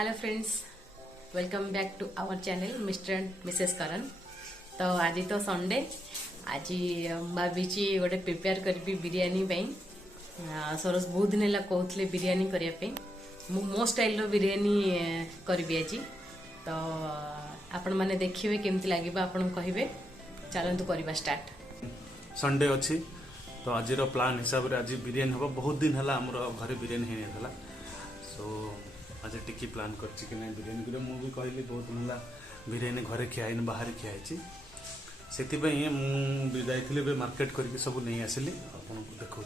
Hello friends, welcome back to our channel mister and Mrs Karan. तो आज तो Sunday, आज भावी गोटे प्रिपेयर करी बिरियानी सरस बहुत दिन है कहते बिरियानी करने मो स्टाइल बिरियानी करी आज। तो आपण मैंने देखिए केमती लगे आपन कहे। चलतु करवा स्टार्ट। संडे अच्छी तो आज प्लान हिसाब से आज बिरियानी हम बहुत दिन है आम घरे बिरियानी होता सो आज टिकी प्लान कर बिरियानी कर मुझे कहली बहुत दिन है बिरियानी घरे खियाई बाहर खियाई से जाइए मार्केट करके सब नहीं आसली आपको देखा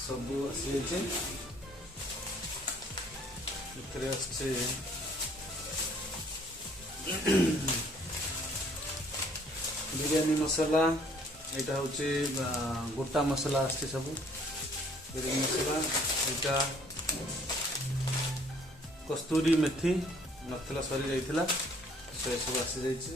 सब आसी बिरियानी मसला यहाँ हूँ गोटा मसला आसছে सब बिरियानी मसला यहाँ कस्तूरी मेथी नथला सरी जाइथिला से सब आसी जाइए।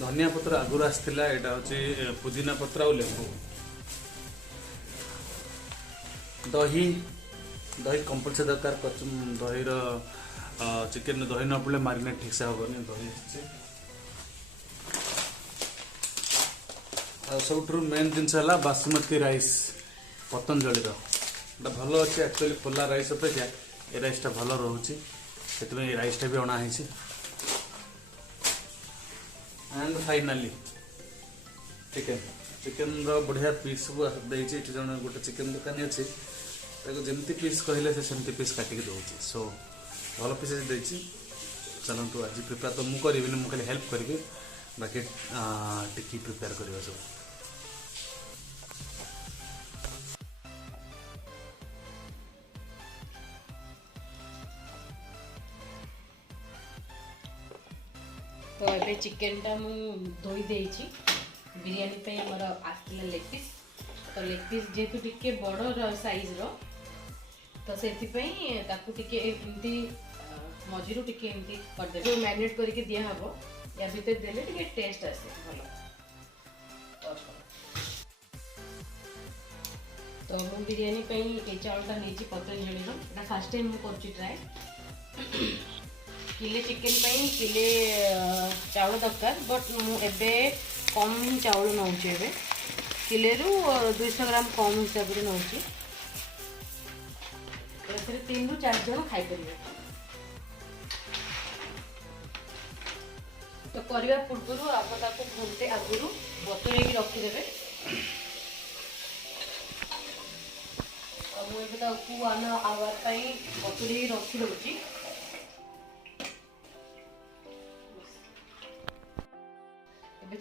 धनिया पत्र आगुरी आसला यहाँ हूँ पुदीना पत्र और लेंबू दही दही कंपलसरी दरकार दही चिकेन दही न पड़े मारिनेट ठीक से हेनी दही सब मेन जिनस है बासमती राइस पतंजलि भल अच्छे एक्चुअली खोला राइस अपेक्षा ये राइसटा भल रोचे से राइसटा भी Anai and finally chicken chicken बढ़िया पीस जन गोटे चिकेन दुकानी अच्छी जमती पीस कहले से सेमती पीस काटिक दौर सो भल पीस देती। चलतु आज प्रिपेयर तो मुझे खाली हेल्प करी बाकी टिकी प्रिपेयर करवा सब तो ये चिकेन टा धोई देची बिरियानी पे मोर आसला लेग पीस। तो लेग पीस जेहेतु टिके बड़ साइज रो तो से एमती मझीरू टिके एमती करदे जो मैरिनेट करके दिया हबो या भीतर देले टिके टेस्ट आसे भलो। तो मु बिरियानी पे ए चावलटा नेची पतंजलि रो एटा फर्स्ट टाइम मु करची ट्राई। किले चिकेन पे किले चावल दरकार बट मु एबे कम ही चावल नौची एबे किले रु 200 ग्राम कम हिसाब से नौची 3 रु 4 जन खाई परिवे। तो करवा पूर्व आप घंटे आगुरी बतुरे रखीदे मुझे 1 आवर बतुरे रखी दूसरी।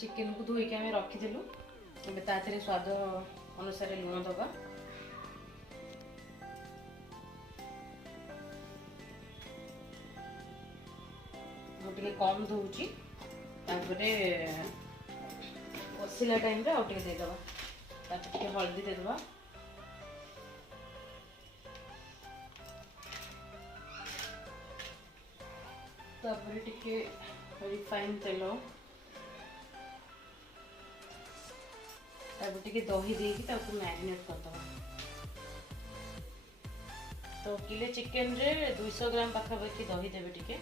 चिकेन को धोईक आम रखीदेलु ए स्वाद अनुसार लुण दबा मुझे कम धोची कषिला टाइम रे आउटे देदबा हल्दी देदबा टिके रिफाइन तेल टिके दही देकी मैरिनेट करदबा। तो किले चिकेन रे 200 ग्राम पाखापाखि दही देवे टिके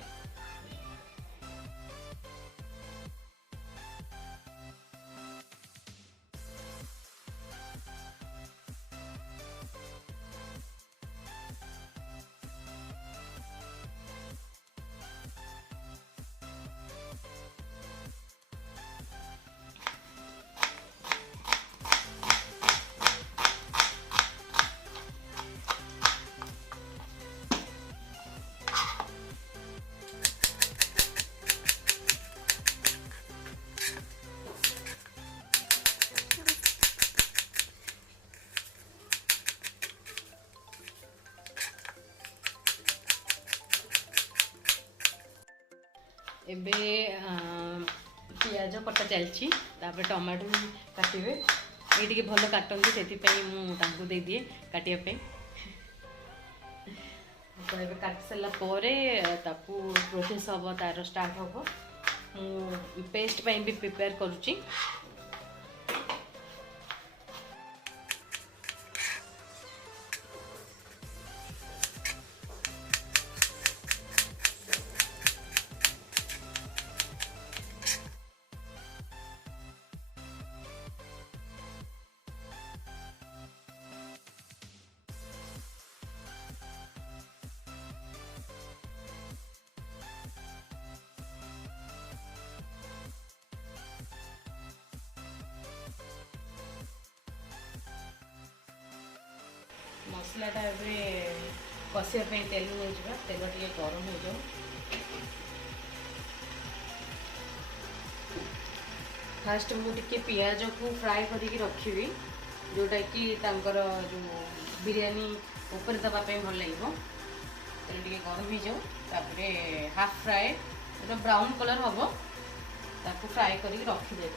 एबे पियाज कटा चलती टमाटो काटे ये भल काटती से दे दिए काटापी। तो ये काट सारापर प्रोसेस हम तार स्टार्ट हम पेस्ट ପାଇଁ ବି ପ୍ରିପେୟାର କରୁଛି। मसलाटा ए कषापी तेल नहीं जावा तेल टे गरम हो जाओ। फास्ट मुझे पियाज को फ्राए करके रखी जोटा कि तांकर जो बिरयानी ऊपर दवापाई भल लगे तेल टे गरम हो जाओ हाफ फ्राए जो ब्राउन कलर हम ताको फ्राए करके रखिदे।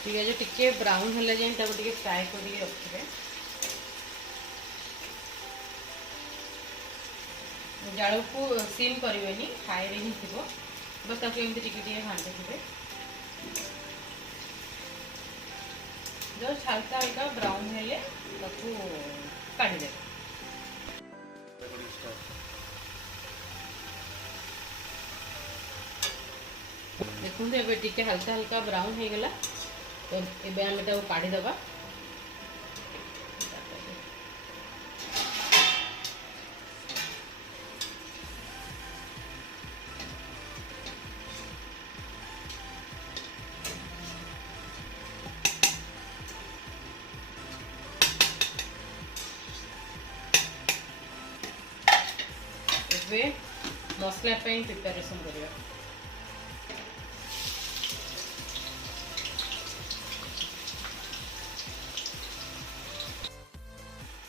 पियाज टिके ब्राउन है जाए टे फ्राए करके रखिए। जाल को सीम करेंगे हाई रे ही थी बस ताकि एमती टिके घाटे थे जस्ट हल्का हल्का ब्राउन है काढ़ीदे। देखते एवं टिके हल्का हल्का ब्राउन हो गला तो ये आम काढ़ीदबा। मसला प्रिपेरेसन करवा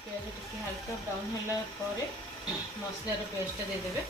प्याज टिके हल्का ब्राउन है मसलार पेस्ट देदेवे।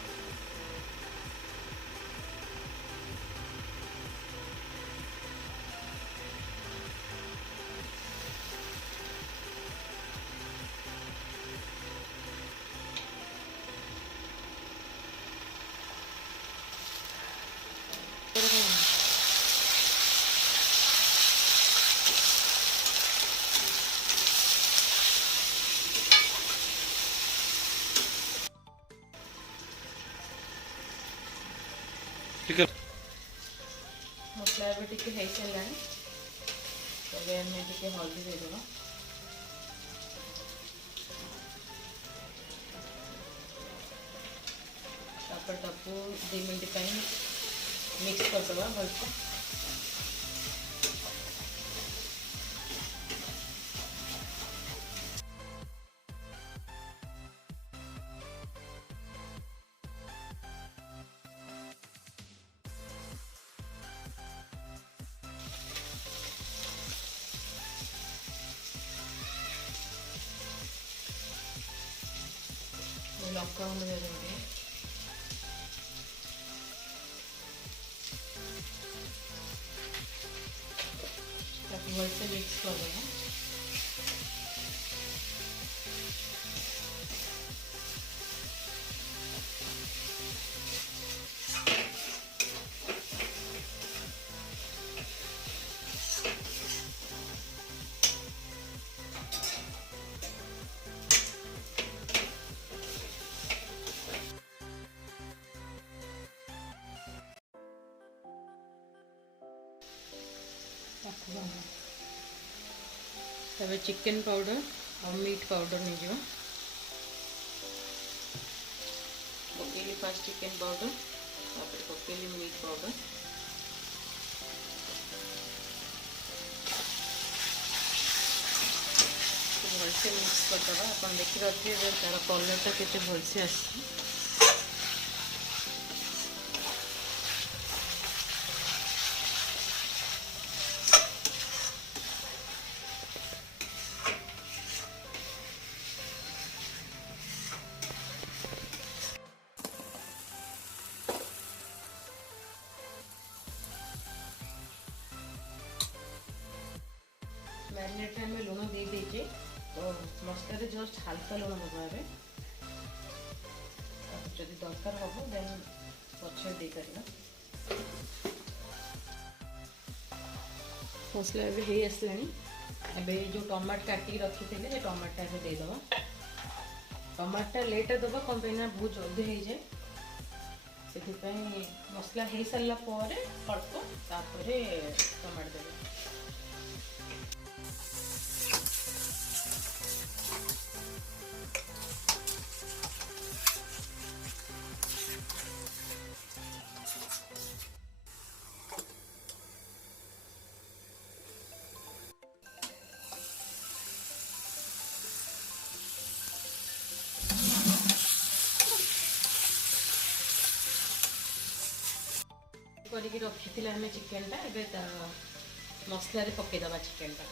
मसला भी टिके हो सारा तबे आम टिके हल्दी देदेवा। ताकू 2 मिनट मिक्स करदे भलसे। लंका दे देंगे भलसे मिक्स कर देना। तब चिकन पाउडर और मीट पाउडर नहीं जो पकेली फास्ट चिकन पाउडर पकेली मीट पाउडर भलसे मिक्स करदे। आप देखिए तार कलरटा के भलसे आस मैरिनेट में लुण दे दीजिए तो मसला जस्ट हल्का लुण दबा है जब दरकार हम देन पछे दे करना मसला एबे हे आसलानी एबे जो टमाटर काटी रखी थे से टमाटर एबे दे दबा टमाटर लेट दबा कौन पे ना बहुत जल्दी हो जाए से मसला हो सारा पर अल्प तापर टमाटर देवे करके रखी आम चिकेन टा मसला पकईदबा चिकेन टा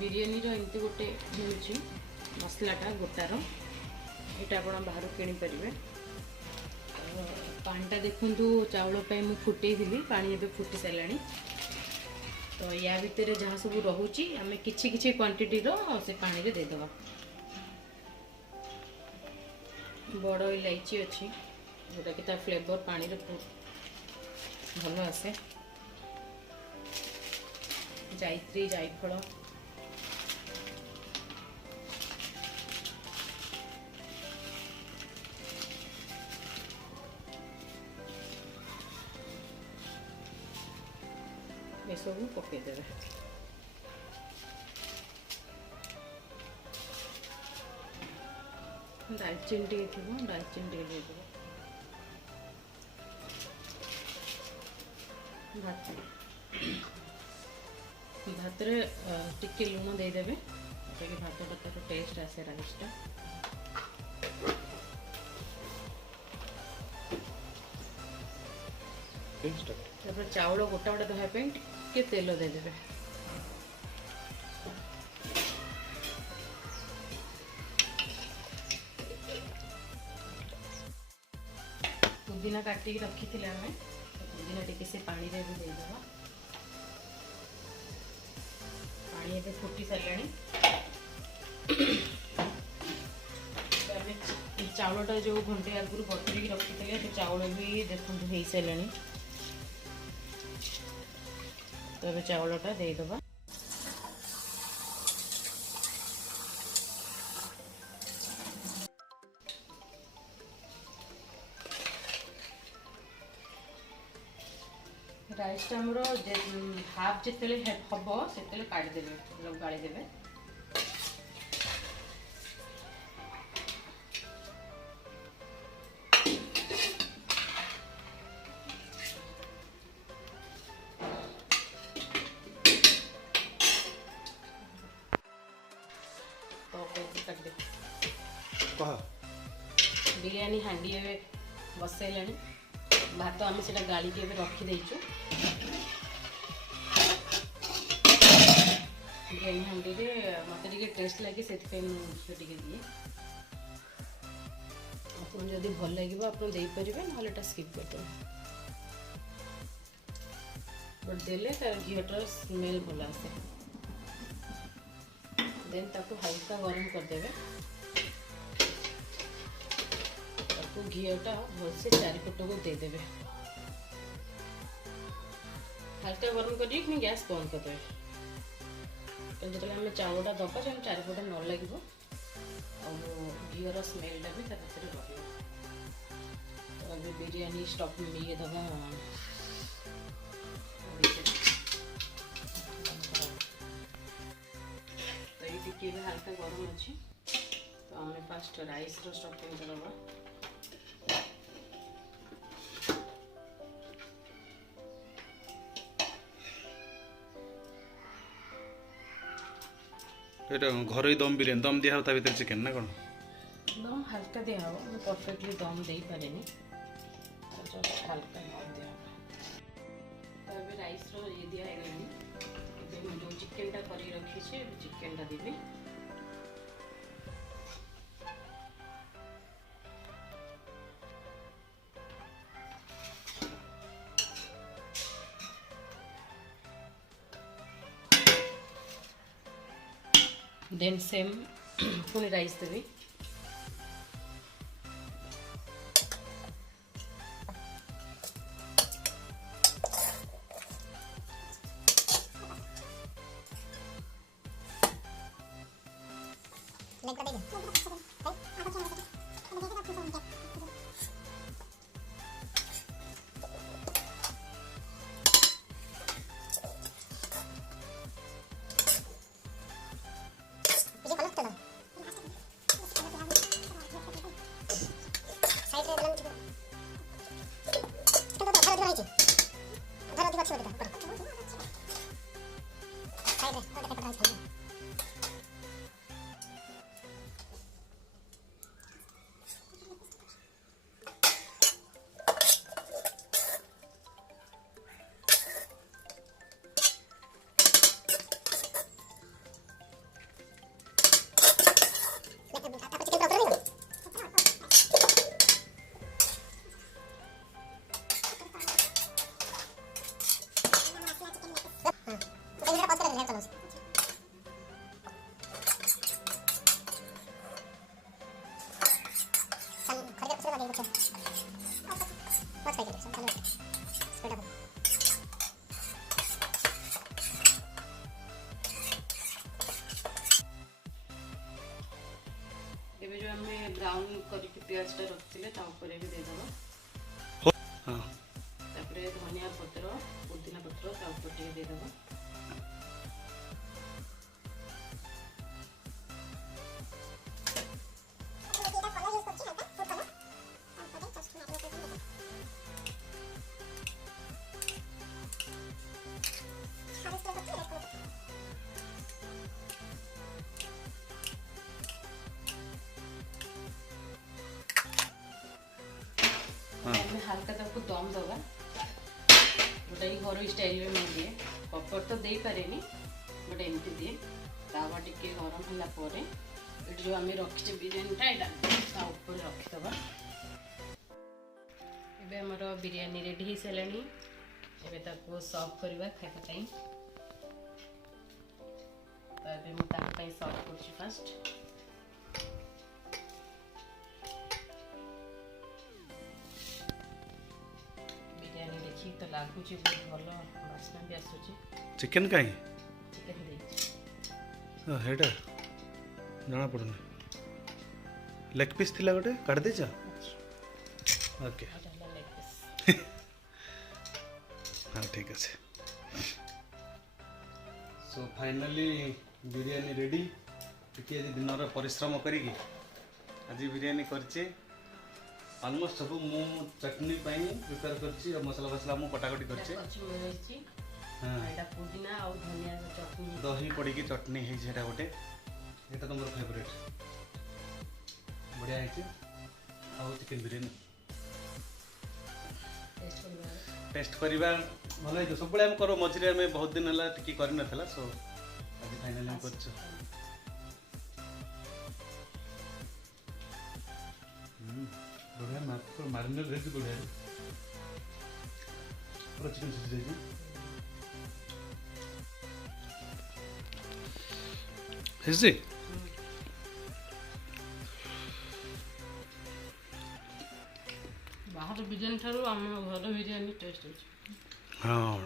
बिरियानी एमती गोटे मिलूँ मसलाटा गोटार यहाँ आप बाहर किनीपर पानीटा देखूँ चाउलपाई मुझे फुटे पानी एवं फुटी सारे तो या भितर जहाँ सब रोचे आम कि क्वांटिटी से पानी रे देदबा बड़ इलायची अच्छी जोटा कि फ्लेवर पानी रे भल आसे जायत्री जायफल ये सब पकईदेवे दालचीनी टे थी दालचीनी टे देदेव भात भात टिके लुण देदेवे भात तार टेस्ट आसे राइसटा चाउल गोटा गोटा धोवाई टे तेल देदेवे पुदीना काटिक रखी आम पुदीना टे से पानी रे भी देदेवा पानी एबे फुटी सारे चाउलटा जो घंटे आगुरी बतुरी रखी थे चाउल भी देखो हो सारे तो चाउलटा देदेवा राइस आमर हाफ जिते हम से काढ़ीदेवे गाड़ी देवे बिरयानी हांडी ए बसैले भात आम से गाड़ी के रखीदेचु बिरयानी हांडी मत टेस्ट लगे से दिए आपको जदि भल लगे आप पारे ना स्किप करदे बट देले तार घीटार स्मेल भल आसे देन ताको हल्का गरम करदेवे घीटा भलसे चारिपट को देदेवे हल्का गरम कर गैस बंद करदे କିନ୍ତୁ ଯେତେବେଳେ ଆମେ ଚାଉଳଟା ଦେବା ଯେମିତି ଚାରିପଟେ ନ ଲାଗିବ ଆଉ ଘିଅର ସ୍ମେଲ୍ଟା ବି ତା ଭିତରେ ରହିବ। ତ ଏବେ ବିରିୟାନୀ ଷ୍ଟଫ୍ ଇଏ ଦେବା ତ ଏଇ ଟିକେ ବି ହାଲକା ଗରମ ଅଛି। ତ ଆମେ ଫାଷ୍ଟ ରାଇସ୍ର ଷ୍ଟଫିଂ ଦେବା। এটা ঘরোই দম বিরিয়ানি দম দিয়া তা ভিতরে চিকেন না কোন दम हल्का दिया हो मैं परफेक्टली दम दे पारे तो जस्ट हल्का दम दिया तो अभी राइस रो ये दिया है नहीं मैं जो चिकन टा करी रखी छे चिकन टा देबी। देन सेम पुणी राइस देवी। ଏବେ जो ଆମେ ବ୍ରାଉନ୍ କରିକି ପିଆଜଟା ରଖିଥିଲେ ତା ଉପରେ ବି ଦେଇଦେବା। ତାପରେ ଧନିଆ ପତ୍ର ପୁଦିନା ପତ୍ର ତା ଉପରେ ଟିକେ ଦେଇଦେବା। हल्का ताको दम दवा गोटा ही घर स्टाइल में मैं दिए कपर तो दे पारे बट एमती दिए तावा टिके गरम होला जो आम रखी बिरियानीटा यहाँ ऊपर रखीदबा। एबे हमर बिरियानी रेडी हो सारानी एबे ताको सर्व करबा खाइबा पई। तो एबे मु ताको पई सर्व करछि फर्स्ट। तो लागुची बहुत भलो वासना भी आसुची। चिकन काई चिकन दे हेडा जाना पड़ने लेग पीस थिला गोटे काट दे जा ओके हां ठीक আছে। सो फाइनली बिरयानी रेडी टिके आज दिन परिश्रम करी आज बिरयानी करचे ऑलमोस्ट सब मु चटनी पाई प्रिपेयर करछि और मसाला मसाला मु कटाकटी करछि हां एटा पुदीना और धनिया चटनी दही पड़ी की चटनी है जेटा गोटे एटा तो मोर फेवरेट बढ़िया है और चिकन बिरयानी टेस्ट करबा भलो है सब बळे हम करो मझरे में बहुत दिन हला टिकी करि नथला सो आज फाइनली हम करछ। बढ़िया माप पर मारिनेट रेडी बढ़िया पूरा चिकन सिज जाई हिस्से बाहर बिरयानी ठारू हम घर बिरयानी टेस्ट होछि। हां